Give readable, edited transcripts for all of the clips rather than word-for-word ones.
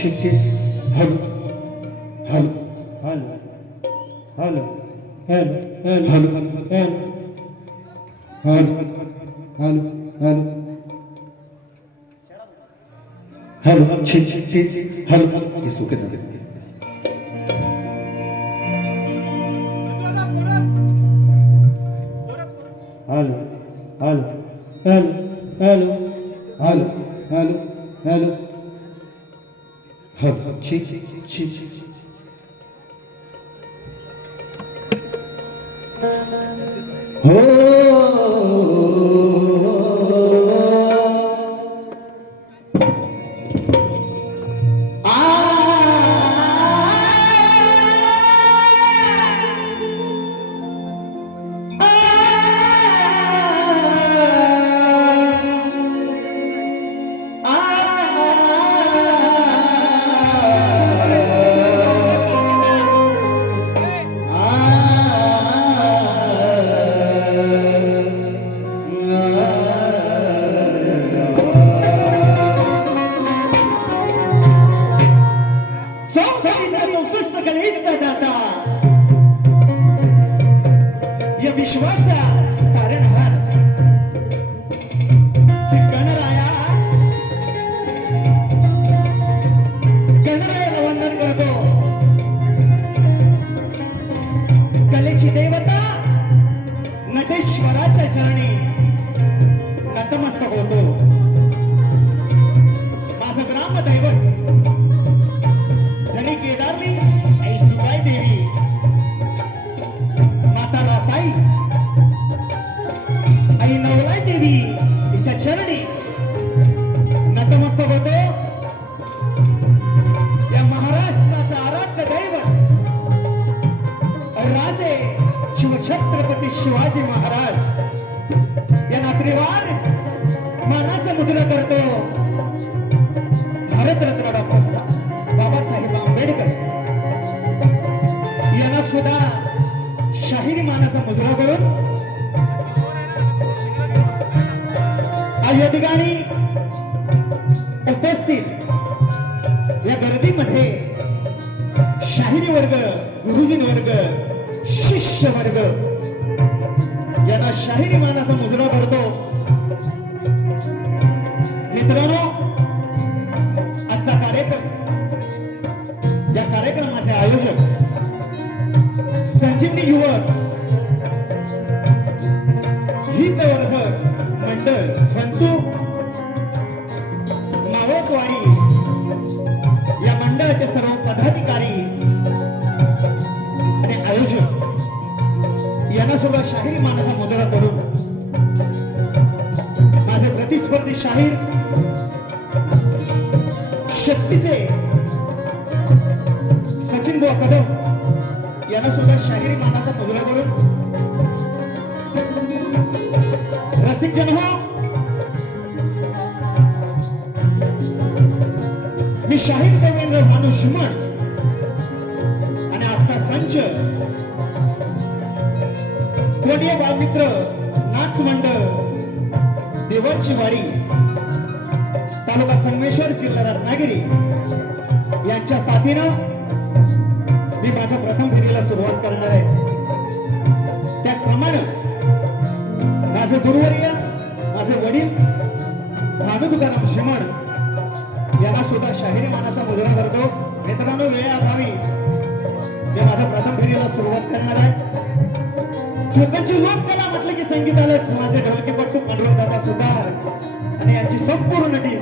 छत्तीस हल हल हल हल हल हल हल हल हल हल हल हल छत्तीस हल ये सुके झाले हल हल हल हल हल हल हल हल छी हो या विश्वाचा तारणहार गणरायाला वंदन करतो. कलेची देवता नटेश्वराच्या चरणी नतमस्तक होतो. माझं ग्रामदैवत धनी केदारनी आई सुराई देवी माता रासाई आई नवलाई देवी हिच्या चरणी नतमस्तक होतो. या महाराष्ट्राचा आराध्य दैवत राजे शिवछत्रपती शिवाजी महाराज यांना त्रिवार मानाचा मुद्रा करतो. भारतरत्न डॉक्टर बाबासाहेब आंबेडकर यांना सुद्धा शाहिरी मानाचा मुजरा करून या ठिकाणी उपस्थित या गर्दीमध्ये शाहिरी वर्ग, गुरुजी वर्ग, शिष्य वर्ग यांना शाहिरी मानाचा मुजरा करतो. मित्रांनो, आजचा कार्यक्रम, या कार्यक्रमाचे आयोजक संजीवनी युवक हितवर्धक मंडळ फंसू मावळतवाडी या मंडळाचे सर्व पदाधिकारी आणि आयोजक यांना सुद्धा शाहिरी मानाचा मुजरा करून माझे प्रतिस्पर्धी शाहीर शक्तीचे सचिन बुवा कदम यांना सुद्धा शाहिरी मानाचा मुजरा करून रसिक जन हो, मी शाहीर देवेंद्र भानू शिमण आणि आजचा संच कोणीय बालमित्र नाच मंडळ देवरची वाडी तालुका संगमेश्वर जिल्हा रत्नागिरी यांच्या साथीनं मी माझ्या प्रथम फेरीला सुरुवात करणार आहे. त्याचप्रमाणे माझे गुरुवर्य, माझे वडील भानू तुकाराम शिमण यांना सुद्धा शाहिरी मानाचा मुजरा करतो. मित्रांनो, वेळेअभावी मी माझ्या प्रथम फेरीला सुरुवात करणार आहे. कोकणची लोककला म्हटलं की संगीतालाच माझे ढोलकीपट्टू पांडुरंगदादा सुतार आणि यांची संपूर्ण टीम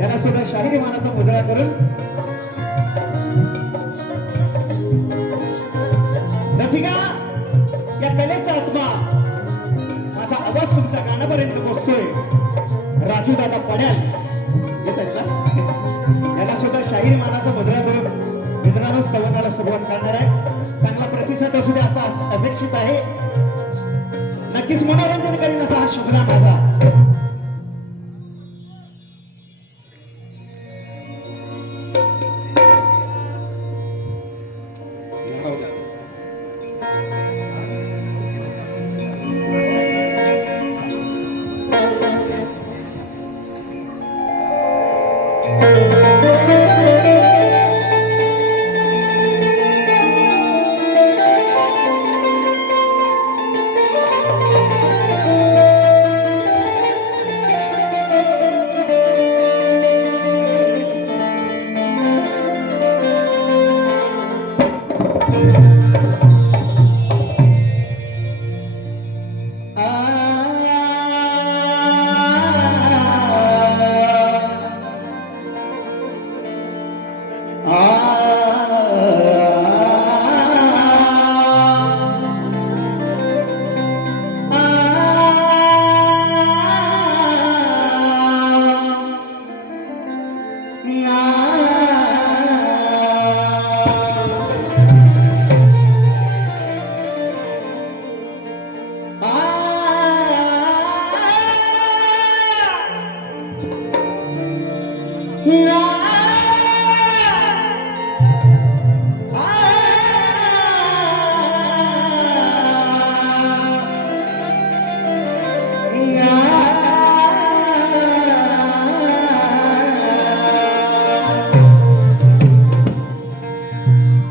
यांना सुद्धा शाहिरी मानाचा मुजरा करून रसिका, या कलेचा आत्मा माझा आवाज तुमच्या कानापर्यंत पोहोचतोय. राजू दादा पड्याल हेच आहेत ना, याला सुद्धा शाहिरी मानाचा मुद्रा करून मित्रांनो स्तवनाला सुरुवात करणार आहे. चांगला प्रतिसाद असू द्या असा अपेक्षित आहे. नक्कीच मनोरंजन करीन असा हा शुभदा माझा.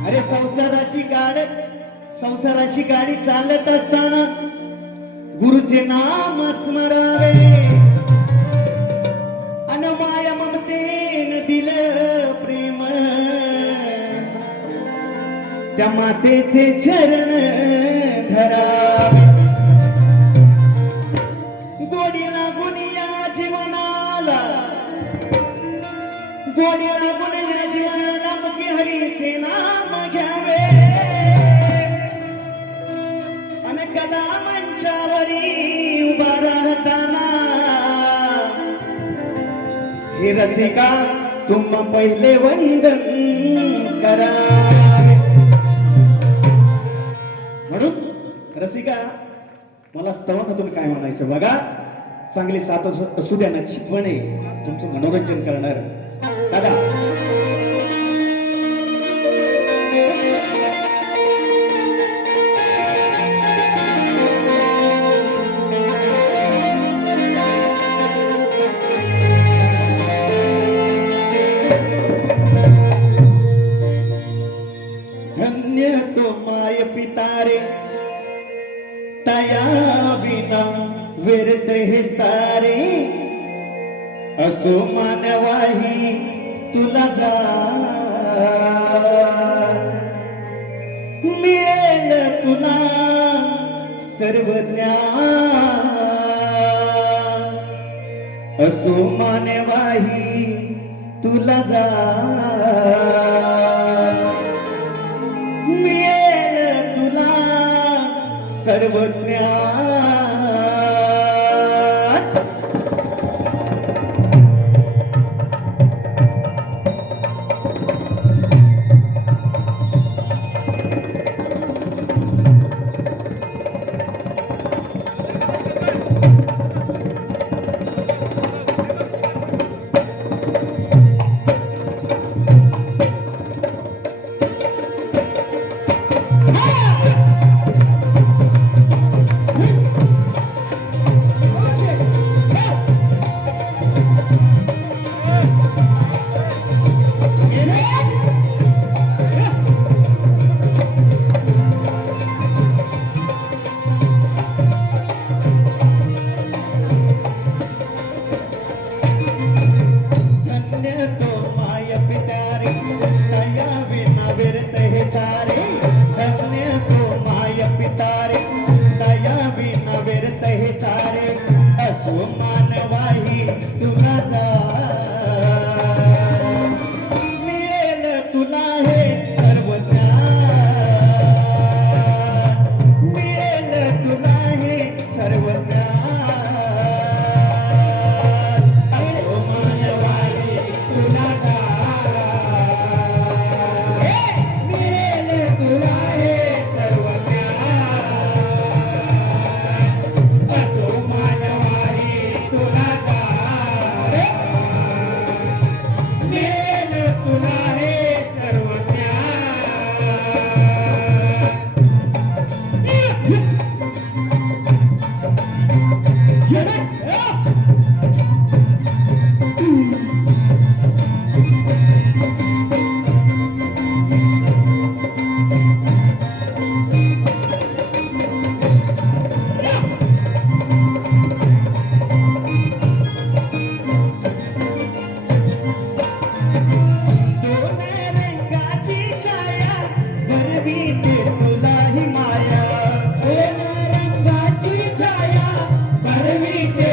अरे संसाराची गाडी चालत असताना गुरुचे नाम स्मरावे अन माया ममतेन दिलं प्रेम त्या मातेचे चरण धरावे गोडी लागून या जीवनाला गोडी लागून या जीवनाला मुखी हरीचे नाम घ्यावे अन कला मंचावरी उभा राहताना हे रसिका तुम्हा पहिले वंदन करावे म्हणून रसिका मला स्तवनातून काय म्हणायचं बघा चांगली साथ असू द्या निश्चितपणे तुमचं मनोरंजन करणार दादा धन्य तो माय पितारे तया विना व्यर्थ हे सारे असो मानवाही तुला जा मिळेल तुला सर्व ज्ञान असो मानवाही तुला जा मिळेल तुला सर्व ज्ञान रंगाची छाया भरवी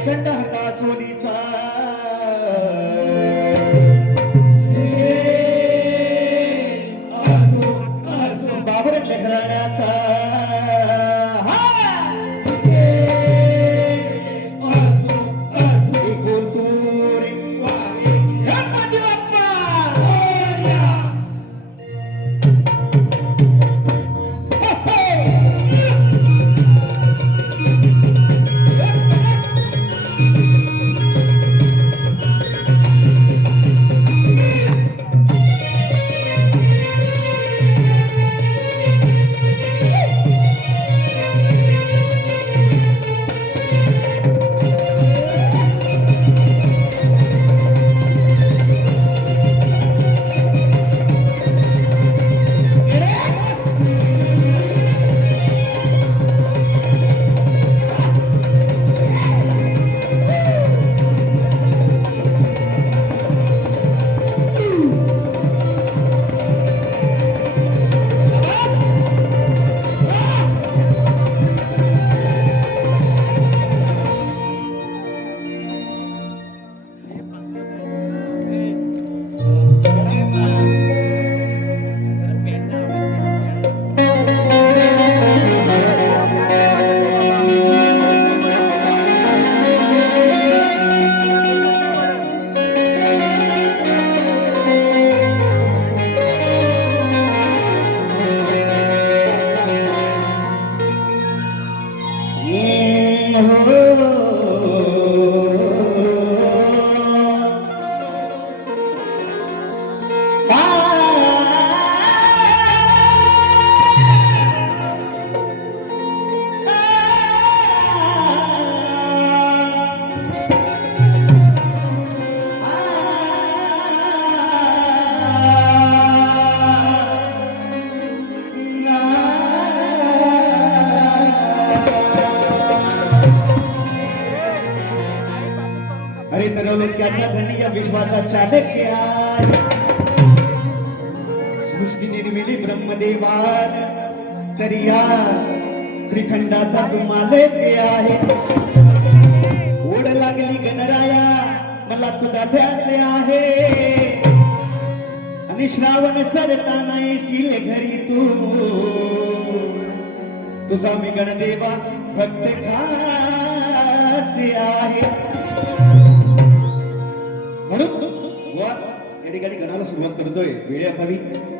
त्रिखंड हका सोनीचा बाबर घराण्याचा अरे तरवलेत्याचा धनी या विश्वाचा चाणक्य आहे. सृष्टी निर्मिली ब्रह्मदेवान तरी या त्रिखंडाचा तुम्हाला ते आहे. ओढ लागली गणराया मला तुझा ध्यास आहे. आणि श्रावण सरताना येशील घरी तू तुझा मी गणदेवा भक्त खास आहे. म्हणून वा या ठिकाणी गणाला सुरुवात करतोय. वेळे अभावी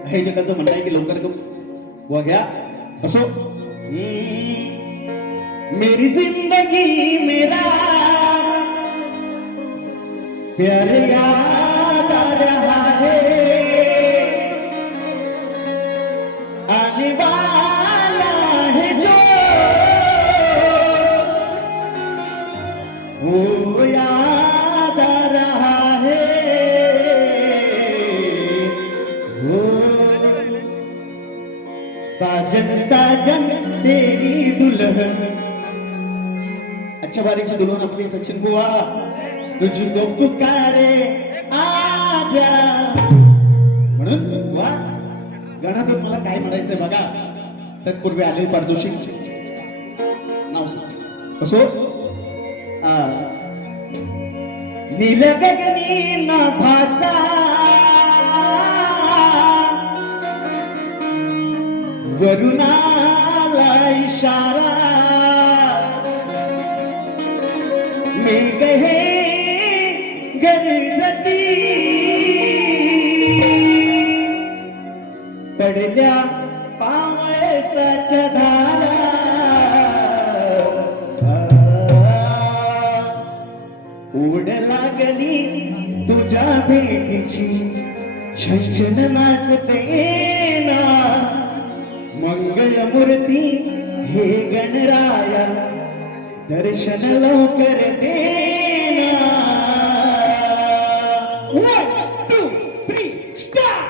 हे जगाचं म्हणणं आहे की लवकर वा घ्या असो. मेरी जिंदगी मेरा प्यार याद आ रहा है. आने वाला है जो वो याद आ रहा है. वो साजन साजन तेरी दुल्हन. अच्छा बारीची दुल्हन अपनी सचिन बुआ तुझको पुकारे आजा. म्हणून वा गाण्यातून मला काय म्हणायचंय बघा. तत्पूर्वी आलेले पारितोषिक नाव असो. नील गगनी नाभाचा वरुणाला इशारा. मेघ हे गरजती पडल्या पावसाच्या धारा. ओढ लागली तुझ्या भेटीची छंछन नाचते ना. मंगळमूर्ती हे गणराया दर्शन लवकर देना. 1 2 3 स्टार्ट.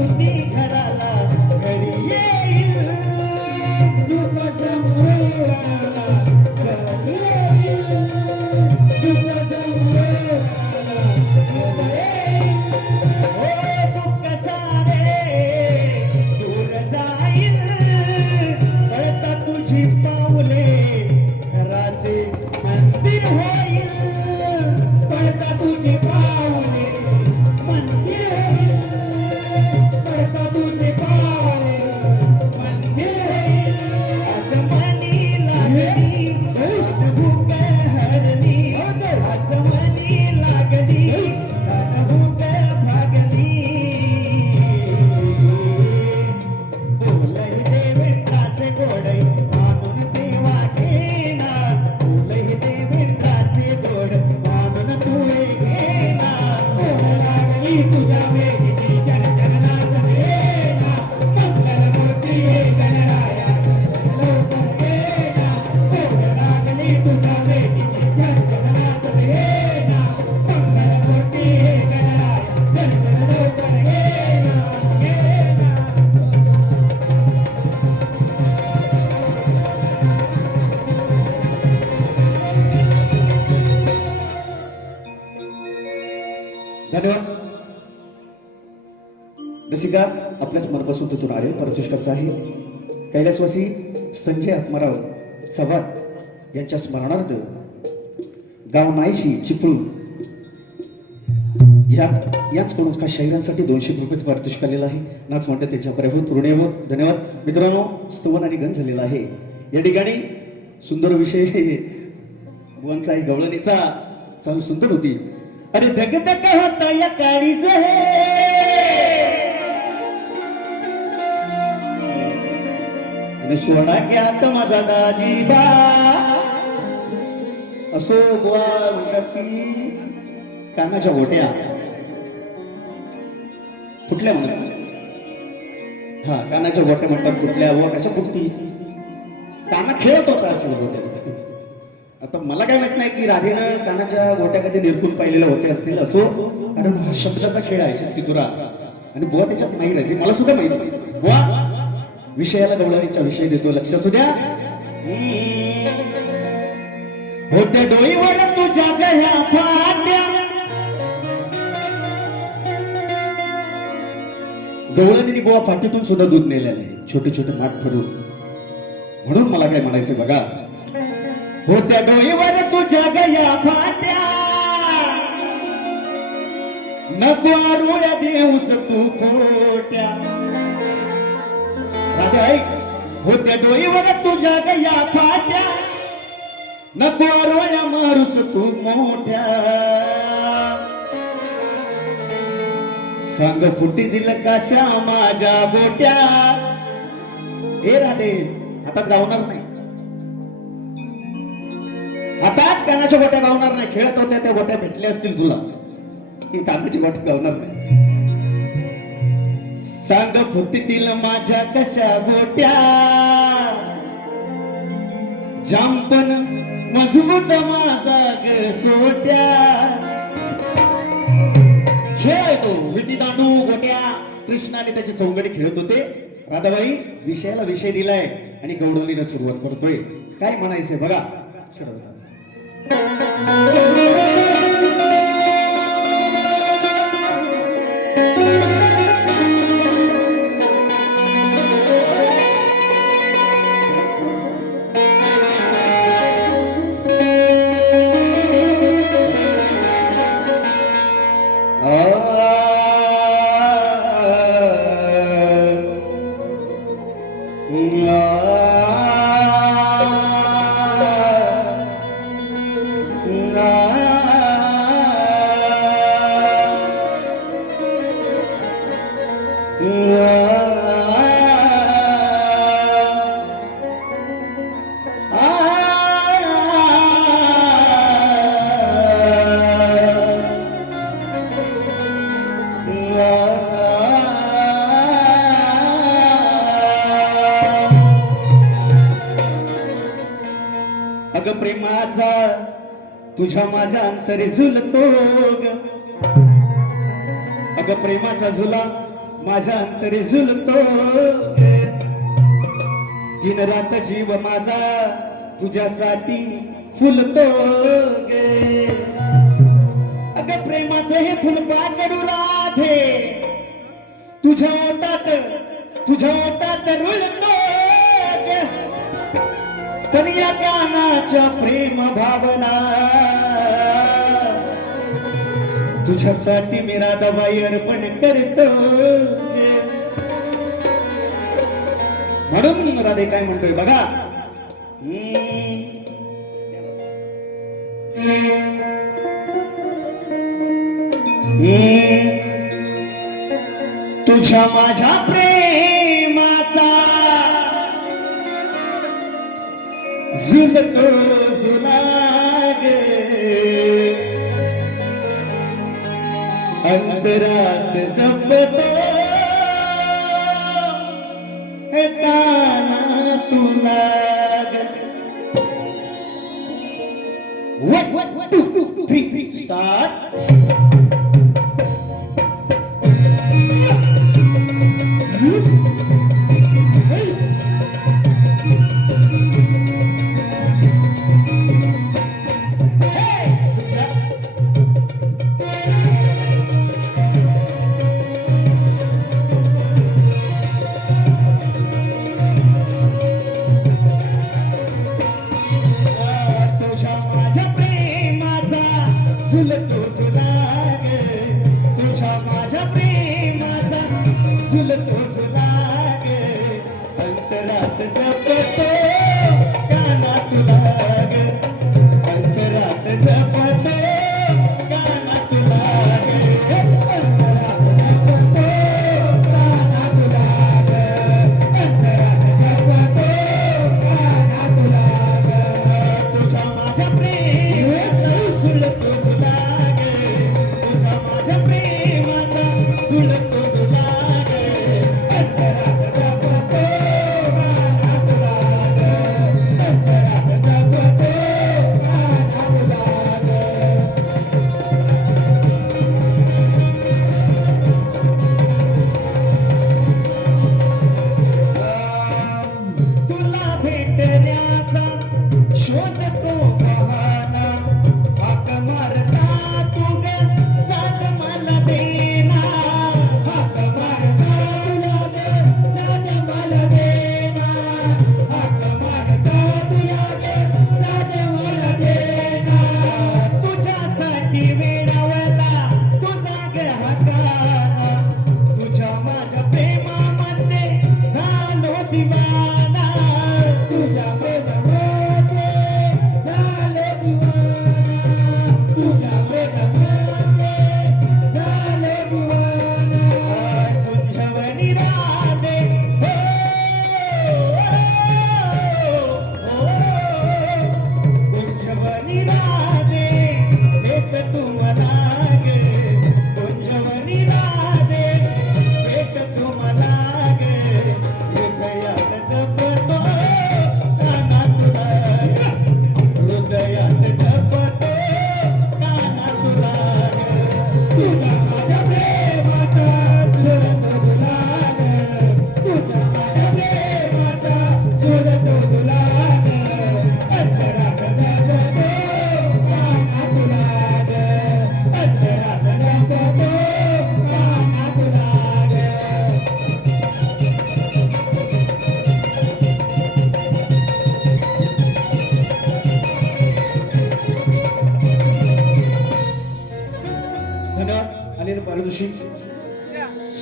मारुती घराला घरी येईल सुख समोराला घरी येईल सुख समोराला घरी येईल हो दुःख सारे दूर जाईल कळता तुझी पाऊले घराचे मंदिर होईल पडता तुझे पावले मंदिर होईल पडता तुझे पावले मंदिर होईल आसमानी लागली भूक हरली आसमानी लागली भूक भागली बोलही देवेंद्राचे गोडै मानून देवा घेना बोलही देवेंद्राचे गोड मानून तुळे घेना लागली तुझ्या वेदीची चरचरणात वेना मंगलमूर्ती गणराया लवकर येना लागली तुझ्या वेदीची चरचरणात वेना मंगलमूर्ती गणराया दर्शन लवकर येना येना धन्यवाद रसिका आपल्याच मनापासून तुझून आले परतुष कसा आहे कैलासवासी संजय आत्माराव सवाद यांच्या स्मरणार्थ गाव नायशी चिपळूण याच कडून का शाहिरांसाठी 200 रुपये पारितोषिक आलेलं आहे नाच म्हणतात त्याच्या प्रभूत ऋणेवर धन्यवाद मित्रांनो स्तवन आणि गण झालेला आहे या ठिकाणी सुंदर विषय बुवांचा आहे गवळणीचा चालू सुंदर होती अरे धगधग होता या काळीज आणि सोडा घ्यात माझा दाजीबा असो बुवा म्हणतात की कानाच्या गोट्या फुटल्या म्हणत हा कानाच्या गोट्या म्हणतात फुटल्या व कशा फुटती काना खेळत होता असं गोट्या आता मला काय माहित नाही की राधेनं कानाच्या गोट्या कधी निरखून पाहिलेल्या होत्या असतील असो कारण हा शब्दाचा खेळ आहे शक्तितुरा आणि बुवा त्याच्यात नाही राहते मला सुद्धा माहिती बुवा विषयाला गवळणीचा विषय देतो लक्ष असू द्या होत्या डोईवर तुझ्या गळ्या फाट्या गवळणीने बुवा फाटीतून सुद्धा दूध नेलेलं आहे छोटे छोटे माठ फडून म्हणून मला काय म्हणायचं बघा होत्या डोईवर तुझ्या गया फाट्या नको आरुळ्या देऊस तू खोट्या राजा ऐक होत्या डोईवर तुझ्या गया फाट्या नको आरुळ्या मारूस तू मोठ्या सांग फुटी दिल काशा माझ्या गोट्या हे राधे आता गावणार नाही आता कानाच्या गोट्या गावणार नाही खेळत होत्या त्या गोट्या भेटल्या असतील तुला कानाची गोट्या गावणार नाही सांग फुटीतील माझ्या कशा गोट्या जांपन मजबूत माझा ग सोट्या खेळ तो विटी दांडू गोट्या कृष्णाने त्याची सौंगडी खेळत होते राधाबाई विषयाला विषय दिलाय आणि गवडवलीला सुरुवात करतोय काय म्हणायचंय बघा अग प्रेमाचा तुझ्या माझ्या अंतरी झुलतो ग अग प्रेमाचा झुला माझ्या अंतरी झुलतो दिन रात जीव माझा तुझ्यासाठी फुलतो गे अग प्रेमाचं हे फुलपाखरू राधे तुझ्या ओटात रुळतो गे पण या गाण्याच्या प्रेम भावना तुझ्यासाठी मी राधाबाई अर्पण करतो म्हणून राधे काय म्हणतोय बघा तुझ्या माझ्या प्रेमाचा झुलतो झुलाग अंतरात जपतो काना तुला वन टू थ्री स्टार्ट झुलतो झुलाग तुझ्या माझ्या प्रेमाचा झुलतो झुलाग अंतरात जपतो कानात लाग अंतरात जपतो कानात लाग अंतरात जपतो कानात लाग अंतरात जपतो कानात लाग तुझ्या माझ्या प्रेमाचा झुलतो शोधतो बहाना हाक मारता तू ग साथ मला देना हाक मारता तुला ग साथ मला देना हाक मारता तुला ग साथ मला देना तुझ्यासाठी वेडावला तुझा ग हाकाना तुझ्या माझ्या प्रेमामध्ये झालो दिवाना तुझ्या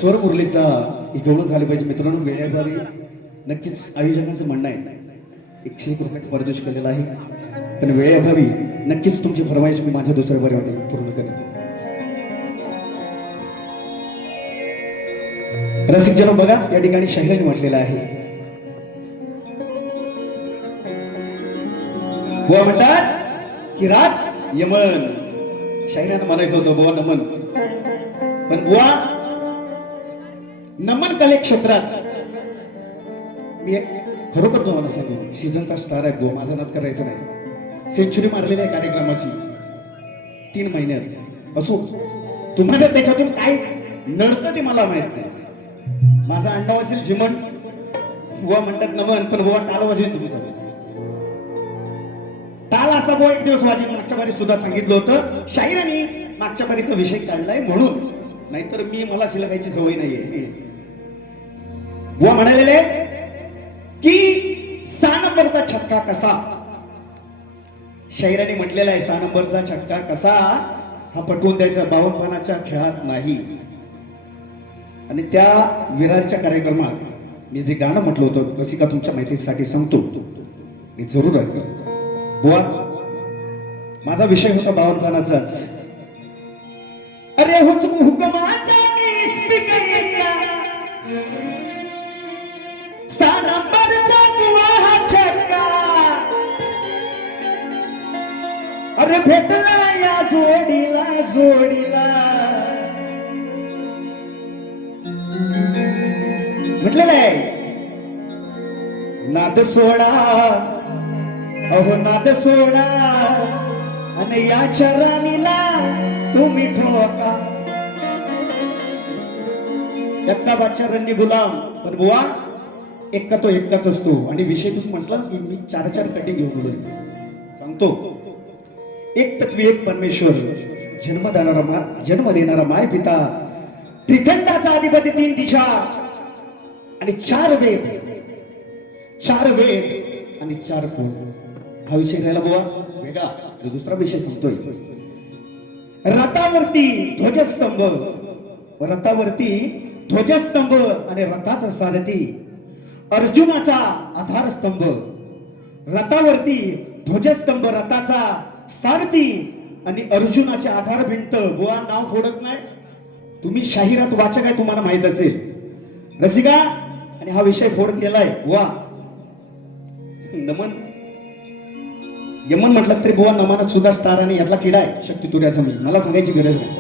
स्वर मुरलीचा गौरव झाले पाहिजे मित्रांनो वेळ झाली नक्कीच आयोजकांचं म्हणणं आहे 101 रुपयाचं पारितोषिक केलेलं आहे पण वेळेअभावी नक्कीच तुमची फरमाईश मी माझ्या दुसऱ्या बऱ्यामध्ये पूर्ण करेन रसिक जन बघा या ठिकाणी शाहिराने म्हटलेलं आहे बुवा म्हणतात की रात यमन शाहिरानं म्हणायचं होतं बुवा नमन पण बुवा नमन कले क्षेत्रात मी एक खरोखर तुम्हाला सांगेन सीझनचा स्टार आहे बुवा माझा नाद करायचा नाही सेंचुरी मारलेली आहे कार्यक्रमाची 3 महिन्यात असो तुम्हाला त्याच्यातून काय नडतं ते मला माहित नाही माझा अंडा असेल झिमण बुवा म्हणतात नमन, पण बुवा टाल वाजवेल तुमचा. टाल असा बुवा एक दिवस वाजेल. मागच्या बारी सुद्धा सांगितलं होतं, शाहिरांनी मागच्या बारीचा विषय काढलाय म्हणून, नाहीतर मला शिलकायची सवय नाहीये. बुवा म्हणालेले की 6 नंबरचा छक्का कसा, शाहिरांनी म्हटलेला आहे 6 नंबरचा छक्का कसा हा पटवून द्यायचा बावनपणाच्या खेळात नाही. आणि त्या विरारच्या कार्यक्रमात मी जे गाणं म्हटलं होतं रसिका तुमच्या माहितीसाठी सांगतो, मी जरूर ऐका. बुवा माझा विषय होता बावनपणाचाच. अरे हुकमाचा अरे भेटला या जोडीला जोडीला, म्हटलेलं आहे नाद सोडा अहो नाद सोडा आणि याच्या राणीला तुम्ही ठोका. एक्का बादशा रन्नी गुलाम, पण बुवा एक्का तो एक्काच असतो. आणि विषय तुम्ही म्हटला की मी 4 कटिंग घेऊन बोलोय. सांगतो, एक तत्वी एक परमेश्वर, जन्म देणारा माय पिता, त्रिखंडाचा अधिपती 3 दिशा आणि 4 वेद आणि 4 कोण. हा विषय राहिला बुवा वेगळा. दुसरा विषय सांगतोय, रथावरती ध्वजस्तंभ आणि रथाचा सारथी अर्जुनाचा आधारस्तंभ. रथावरती ध्वजस्तंभ, रथाचा सारथी आणि अर्जुनाचे आधार भिंत. बुवा नाव फोडत नाही तुम्ही, शाहिरात वाचक आहे तुम्हाला माहित असेल रसिका. आणि हा विषय फोड केलाय बुवा. नमन यमन म्हटलं तरी बुवा नमनात सुद्धा स्टार आणि यातला किडा आहे शक्ती तुऱ्याचा. मला सांगायची गरज नाही.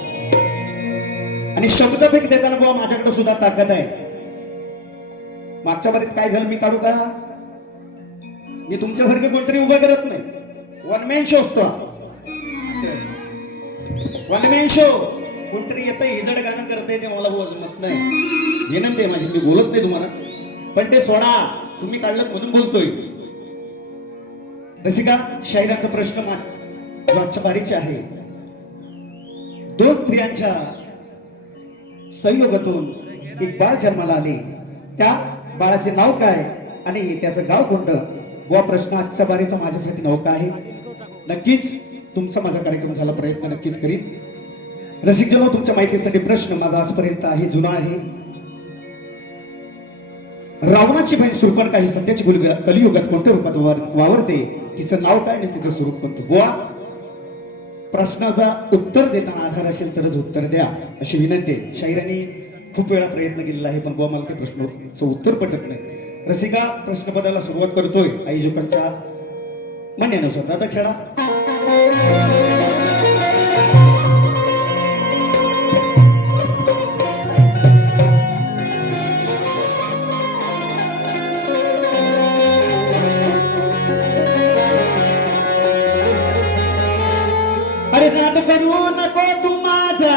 आणि शब्दफेक देताना बुवा माझ्याकडे सुद्धा ताकद आहे. मागच्या बारीत काय झालं मी काढू का? मी तुमच्यासारखे कोणतरी उभं करत नाही. वन मॅन शो असतो. One man show. कोणतरी येतं हिजड गाणं करते ते मला जमत नाही. विनंती आहे माझी, मी बोलत नाही तुम्हाला, पण ते सोडा. तुम्ही काढलं म्हणून बोलतोय. रसिका शाहिरांचा प्रश्न जो आजच्या बारीचे आहे, 2 स्त्रियांच्या संयोगातून एक बाळ जन्माला आले. त्या बाळाचे नाव काय आणि त्याचं गाव कोणतं? व प्रश्न आजच्या बारीचा माझ्यासाठी नौका आहे. नक्कीच तुमचा माझा कार्यक्रम झाला, प्रयत्न नक्कीच करीन. रसिक जनो, तुमच्या माहितीसाठी प्रश्न माझा आजपर्यंत आहे, जुना आहे. रावणाची बहीण शूर्पणखा ही सध्याची कलियुगात कोणत्या रूपात वावरते? तिचं नाव काय आणि तिचं स्वरूप कोणतं? बुवा प्रश्नाचा उत्तर देताना आधार असेल तरच उत्तर द्या अशी विनंती. शाहिरांनी खूप वेळा प्रयत्न केलेला आहे, पण बुवा मला ते प्रश्नाचं उत्तर पटत नाही. रसिका प्रश्नपदाला सुरुवात करतोय आयोजकांच्या म्हणण्यानुसार. आता छडा अरे नाद करू नको तू माझा,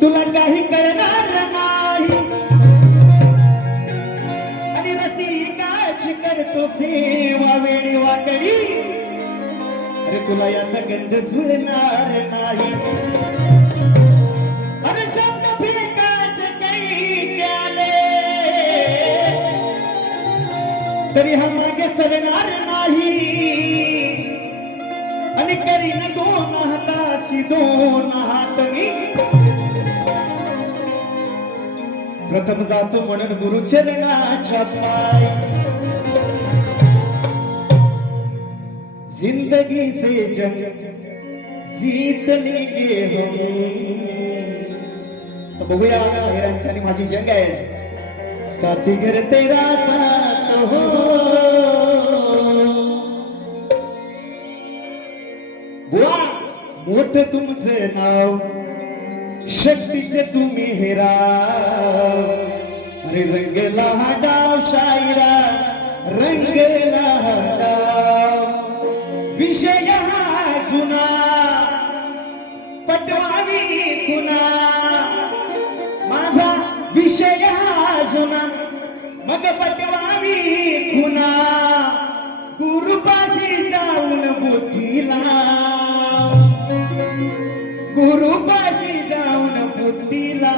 तुला काही कळणार नाही. आणि रसिकाची करतो सेवा वेळी वाकडी, अरे तुला याचा गंध जुळणार नाही. अरे शब्द फिरकाच काही केले तरी हा मागे सरणार नाही. आणि करीन 2 हाताशी 2 हात मी, प्रथम जातो म्हणून गुरुचरणाच्या पाय. जिंदगी से जंग जीत लेंगे हम. तर बघूया शाहिरांची आणि माझी जंग आहे. साथी घर तेरा साथ हो, बुवा मोठ तुमचे नाव, शक्तीचे तुम्ही हेरा. अरे रंगला हा डाव शाहिरा, रंगला हा डाव. विषय हा जुना पटवावी खुना, माझा विषय असा मग पटवावी खुना गुरुपाशी जाऊन बुद्धीला गुरुपाशी जाऊन बुद्धीला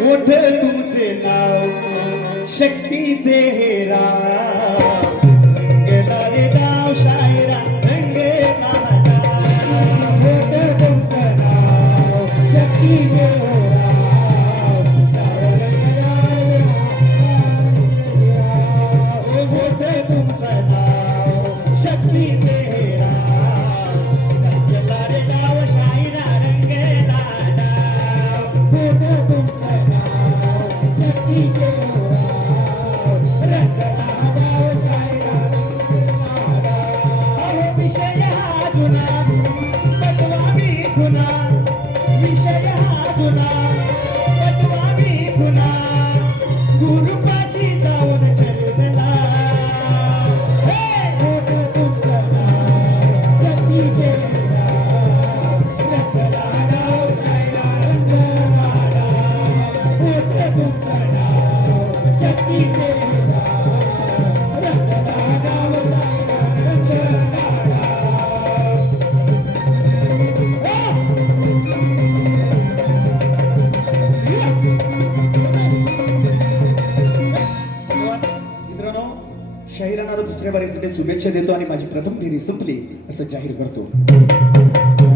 मोठ तुमचे नाव शक्तीचे हेरा गेला रे गाव शायरा रंगे काटा मोठं तुमचं नाव शक्तीचे मोठे तुमचं नाव शक्तीचे हेरा गेला रे गाव शायरा रंगे काटा मोठं तुमचं नाव शक्तीचे अहो विषय हा जुना पटवावी खुना विषय हा जुना पटवावी खुना गुरुपाशी जाऊन चलला मोठं तुमचं नाव शक्तीचे मोठं तुमचं नाव शक्तीचे मित्रांनो शाहिरांना दुसऱ्या बारीसाठी शुभेच्छा देतो आणि माझी प्रथम फेरी संपली असं जाहीर करतो